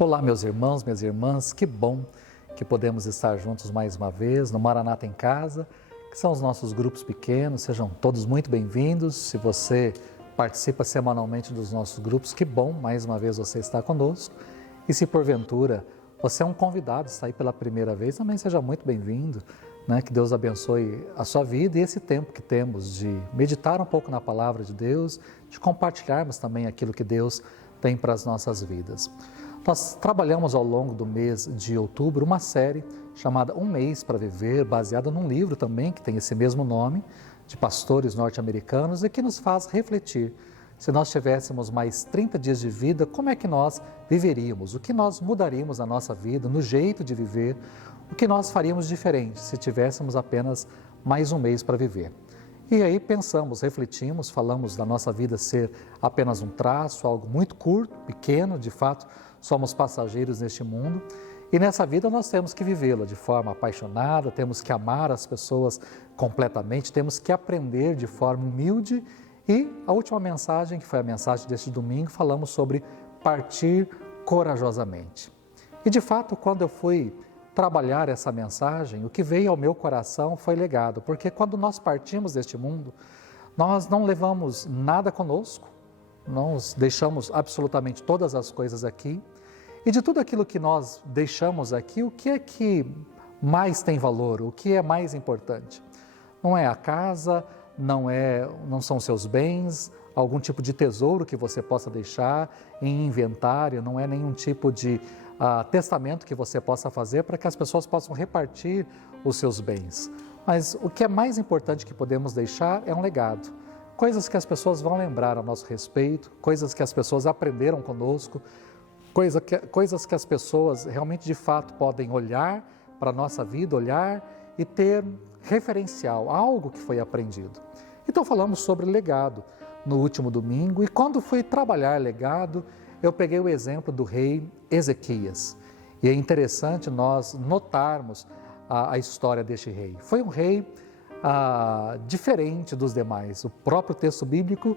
Olá, meus irmãos, minhas irmãs, que bom que podemos estar juntos mais uma vez no Maranata em Casa, que são os nossos grupos pequenos. Sejam todos muito bem-vindos. Se você participa semanalmente dos nossos grupos, que bom, mais uma vez você está conosco. E se porventura você é um convidado, está aí pela primeira vez, também seja muito bem-vindo, né? Que Deus abençoe a sua vida e esse tempo que temos de meditar um pouco na palavra de Deus, de compartilharmos também aquilo que Deus tem para as nossas vidas. Nós trabalhamos ao longo do mês de outubro uma série chamada Um Mês para Viver, baseada num livro também que tem esse mesmo nome, de pastores norte-americanos, e que nos faz refletir. Se nós tivéssemos mais 30 dias de vida, como é que nós viveríamos? O que nós mudaríamos na nossa vida, no jeito de viver? O que nós faríamos diferente se tivéssemos apenas mais um mês para viver? E aí pensamos, refletimos, falamos da nossa vida ser apenas um traço, algo muito curto, pequeno, de fato, somos passageiros neste mundo. E nessa vida nós temos que vivê-la de forma apaixonada, temos que amar as pessoas completamente, temos que aprender de forma humilde. E a última mensagem, que foi a mensagem deste domingo, falamos sobre partir corajosamente. E de fato, quando eu fui trabalhar essa mensagem, o que veio ao meu coração foi legado, porque quando nós partimos deste mundo, nós não levamos nada conosco, nós deixamos absolutamente todas as coisas aqui, e de tudo aquilo que nós deixamos aqui, o que é que mais tem valor, o que é mais importante? Não é a casa, não são seus bens, algum tipo de tesouro que você possa deixar em inventário, não é nenhum tipo de testamento que você possa fazer para que as pessoas possam repartir os seus bens. Mas o que é mais importante que podemos deixar é um legado. Coisas que as pessoas vão lembrar a nosso respeito, coisas que as pessoas aprenderam conosco, coisas que as pessoas realmente de fato podem olhar para a nossa vida, olhar e ter referencial, algo que foi aprendido. Então falamos sobre legado no último domingo, e quando fui trabalhar legado, eu peguei o exemplo do rei Ezequias. E é interessante nós notarmos a história deste rei. Foi um rei diferente dos demais. O próprio texto bíblico,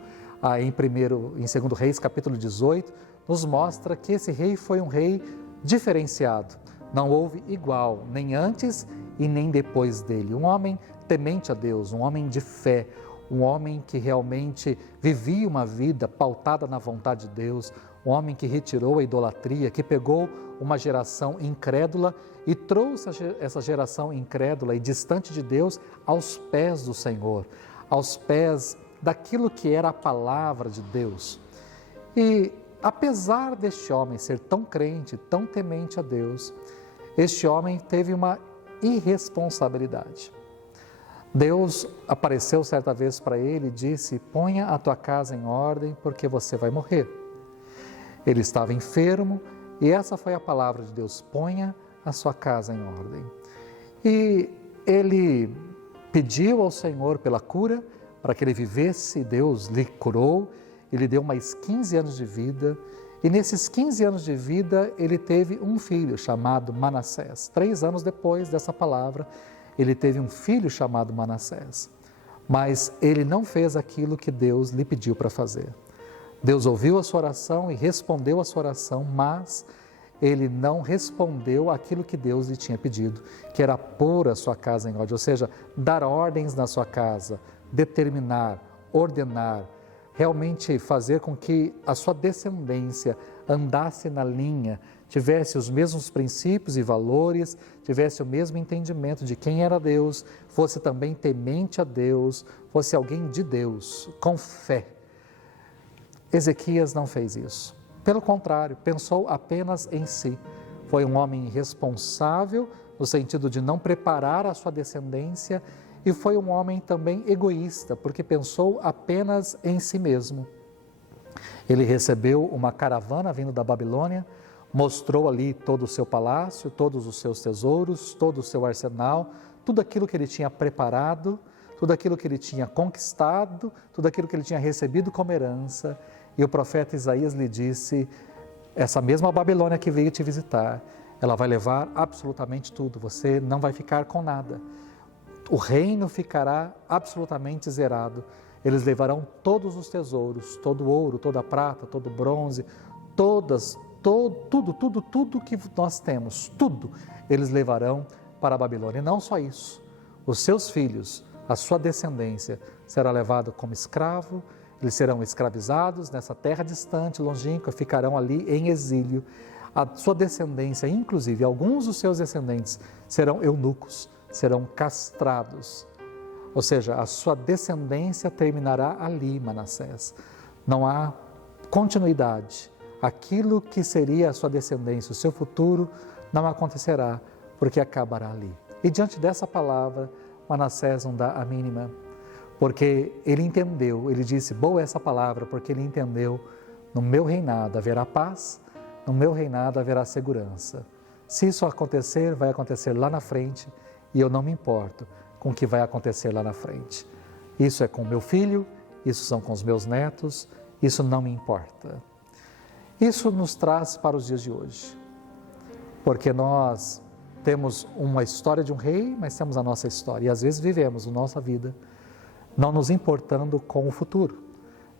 em 2 Reis, capítulo 18, nos mostra que esse rei foi um rei diferenciado. Não houve igual, nem antes e nem depois dele. Um homem temente a Deus, um homem de fé, um homem que realmente vivia uma vida pautada na vontade de Deus, um homem que retirou a idolatria, que pegou uma geração incrédula e trouxe essa geração incrédula e distante de Deus aos pés do Senhor, aos pés daquilo que era a palavra de Deus. E apesar deste homem ser tão crente, tão temente a Deus, este homem teve uma irresponsabilidade. Deus apareceu certa vez para ele e disse: ponha a tua casa em ordem porque você vai morrer. Ele estava enfermo e essa foi a palavra de Deus: ponha a sua casa em ordem. E ele pediu ao Senhor pela cura, para que ele vivesse. Deus lhe curou, ele deu mais 15 anos de vida, e nesses 15 anos de vida ele teve um filho chamado Manassés. 3 anos depois dessa palavra, ele teve um filho chamado Manassés. Mas ele não fez aquilo que Deus lhe pediu para fazer. Deus ouviu a sua oração e respondeu a sua oração, mas ele não respondeu aquilo que Deus lhe tinha pedido, que era pôr a sua casa em ordem, ou seja, dar ordens na sua casa, determinar, ordenar, realmente fazer com que a sua descendência andasse na linha, tivesse os mesmos princípios e valores, tivesse o mesmo entendimento de quem era Deus, fosse também temente a Deus, fosse alguém de Deus, com fé. Ezequias não fez isso. Pelo contrário, pensou apenas em si. Foi um homem irresponsável, no sentido de não preparar a sua descendência, e foi um homem também egoísta, porque pensou apenas em si mesmo. Ele recebeu uma caravana vindo da Babilônia, mostrou ali todo o seu palácio, todos os seus tesouros, todo o seu arsenal, tudo aquilo que ele tinha preparado, tudo aquilo que ele tinha conquistado, tudo aquilo que ele tinha recebido como herança. E o profeta Isaías lhe disse: essa mesma Babilônia que veio te visitar, ela vai levar absolutamente tudo, você não vai ficar com nada. O reino ficará absolutamente zerado. Eles levarão todos os tesouros, todo o ouro, toda a prata, todo o bronze, tudo que nós temos, tudo, eles levarão para a Babilônia. E não só isso, os seus filhos, a sua descendência será levado como escravo, eles serão escravizados nessa terra distante, longínqua, ficarão ali em exílio. A sua descendência, inclusive alguns dos seus descendentes, serão eunucos, serão castrados. Ou seja, a sua descendência terminará ali, Manassés. Não há continuidade. Aquilo que seria a sua descendência, o seu futuro, não acontecerá, porque acabará ali. E diante dessa palavra, Manassés não dá a mínima, porque ele entendeu, ele disse, boa essa palavra, porque ele entendeu, no meu reinado haverá paz, no meu reinado haverá segurança. Se isso acontecer, vai acontecer lá na frente, e eu não me importo com o que vai acontecer lá na frente. Isso é com meu filho, isso são com os meus netos, isso não me importa. Isso nos traz para os dias de hoje, porque nós temos uma história de um rei, mas temos a nossa história, e às vezes vivemos a nossa vida não nos importando com o futuro,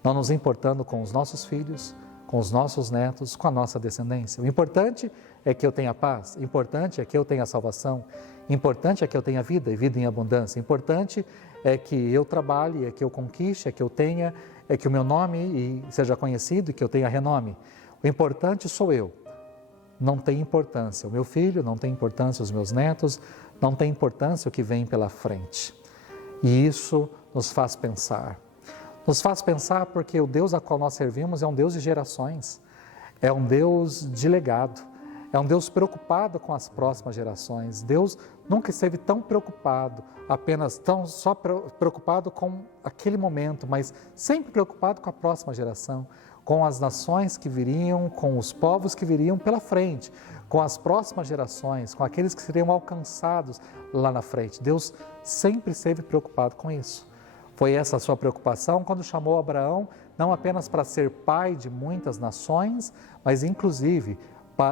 não nos importando com os nossos filhos, com os nossos netos, com a nossa descendência. O importante é que eu tenha paz, o importante é que eu tenha salvação, o importante é que eu tenha vida e vida em abundância, o importante é que eu trabalhe, é que eu conquiste, é que eu tenha, é que o meu nome seja conhecido e que eu tenha renome. O importante sou eu. Não tem importância o meu filho, não tem importância os meus netos, não tem importância o que vem pela frente. E isso nos faz pensar. Nos faz pensar porque o Deus a qual nós servimos é um Deus de gerações, é um Deus de legado, é um Deus preocupado com as próximas gerações. Deus nunca esteve tão preocupado, só preocupado com aquele momento, mas sempre preocupado com a próxima geração, com as nações que viriam, com os povos que viriam pela frente, com as próximas gerações, com aqueles que seriam alcançados lá na frente. Deus sempre esteve preocupado com isso. Foi essa a sua preocupação quando chamou Abraão, não apenas para ser pai de muitas nações, mas inclusive,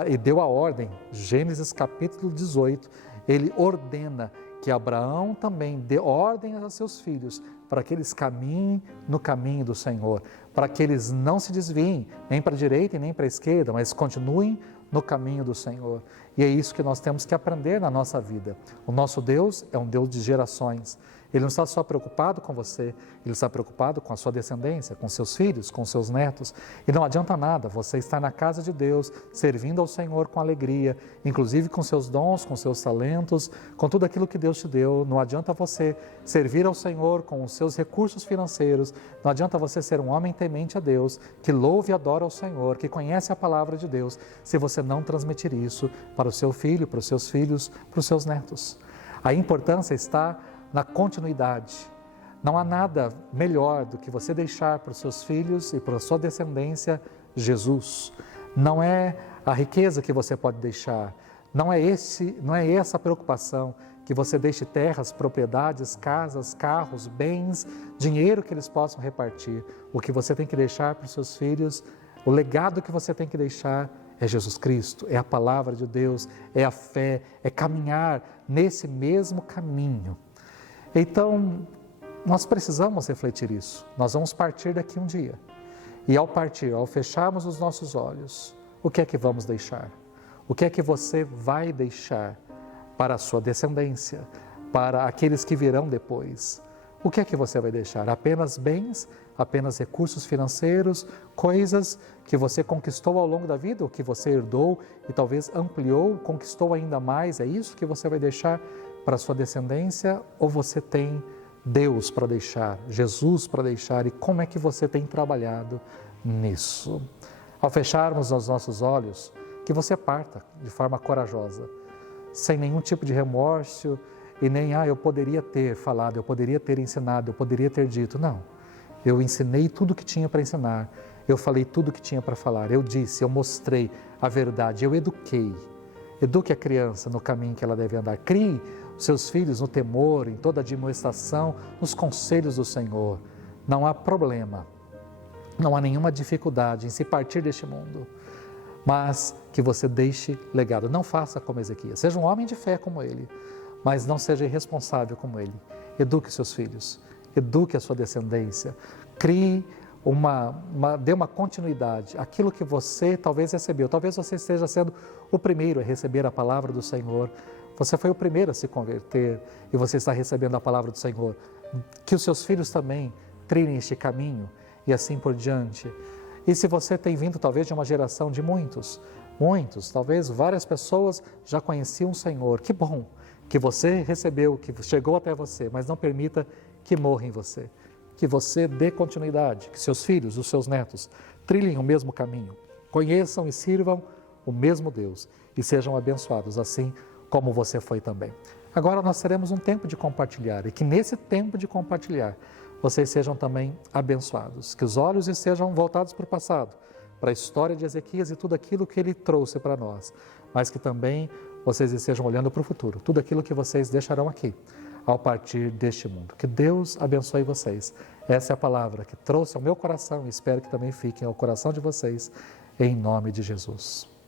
e deu a ordem, Gênesis capítulo 18, ele ordena que Abraão também dê ordem aos seus filhos para que eles caminhem no caminho do Senhor, para que eles não se desviem nem para a direita e nem para a esquerda, mas continuem no caminho do Senhor. E é isso que nós temos que aprender na nossa vida. O nosso Deus é um Deus de gerações. Ele não está só preocupado com você, Ele está preocupado com a sua descendência, com seus filhos, com seus netos. E não adianta nada você estar na casa de Deus, servindo ao Senhor com alegria, inclusive com seus dons, com seus talentos, com tudo aquilo que Deus te deu. Não adianta você servir ao Senhor com os seus recursos financeiros, não adianta você ser um homem temente a Deus, que louve e adora ao Senhor, que conhece a palavra de Deus, se você não transmitir isso para o seu filho, para os seus filhos, para os seus netos. A importância está na continuidade. Não há nada melhor do que você deixar para os seus filhos e para a sua descendência Jesus. Não é a riqueza que você pode deixar, não é essa a preocupação, que você deixe terras, propriedades, casas, carros, bens, dinheiro que eles possam repartir. O que você tem que deixar para os seus filhos, o legado que você tem que deixar é Jesus Cristo, é a palavra de Deus, é a fé, é caminhar nesse mesmo caminho. Então, nós precisamos refletir isso. Nós vamos partir daqui um dia. E ao partir, ao fecharmos os nossos olhos, o que é que vamos deixar? O que é que você vai deixar para a sua descendência, para aqueles que virão depois? O que é que você vai deixar? Apenas bens, apenas recursos financeiros, coisas que você conquistou ao longo da vida, ou que você herdou e talvez ampliou, conquistou ainda mais? É isso que você vai deixar para a sua descendência? Ou você tem Deus para deixar, Jesus para deixar? E como é que você tem trabalhado nisso? Ao fecharmos os nossos olhos, que você parta de forma corajosa, sem nenhum tipo de remorso e nem, eu poderia ter falado, eu poderia ter ensinado, eu poderia ter dito. Não, eu ensinei tudo que tinha para ensinar, eu falei tudo que tinha para falar, eu disse, eu mostrei a verdade, eu eduquei. Eduque a criança no caminho que ela deve andar. Crie os seus filhos no temor, em toda a admoestação, nos conselhos do Senhor. Não há problema, não há nenhuma dificuldade em se partir deste mundo, mas que você deixe legado. Não faça como Ezequias, seja um homem de fé como ele, mas não seja irresponsável como ele. Eduque seus filhos, eduque a sua descendência, crie dê uma continuidade àquilo que você talvez recebeu. Talvez você esteja sendo o primeiro a receber a palavra do Senhor. Você foi o primeiro a se converter e você está recebendo a palavra do Senhor. Que os seus filhos também trilhem este caminho e assim por diante. E se você tem vindo talvez de uma geração de muitos, talvez várias pessoas já conheciam o Senhor, que bom que você recebeu, que chegou até você, mas não permita que morra em você. Que você dê continuidade, que seus filhos, os seus netos, trilhem o mesmo caminho, conheçam e sirvam o mesmo Deus e sejam abençoados, assim como você foi também. Agora nós teremos um tempo de compartilhar e que nesse tempo de compartilhar vocês sejam também abençoados, que os olhos estejam voltados para o passado, para a história de Ezequias e tudo aquilo que ele trouxe para nós, mas que também vocês estejam olhando para o futuro, tudo aquilo que vocês deixarão aqui ao partir deste mundo. Que Deus abençoe vocês. Essa é a palavra que trouxe ao meu coração e espero que também fique ao coração de vocês, em nome de Jesus.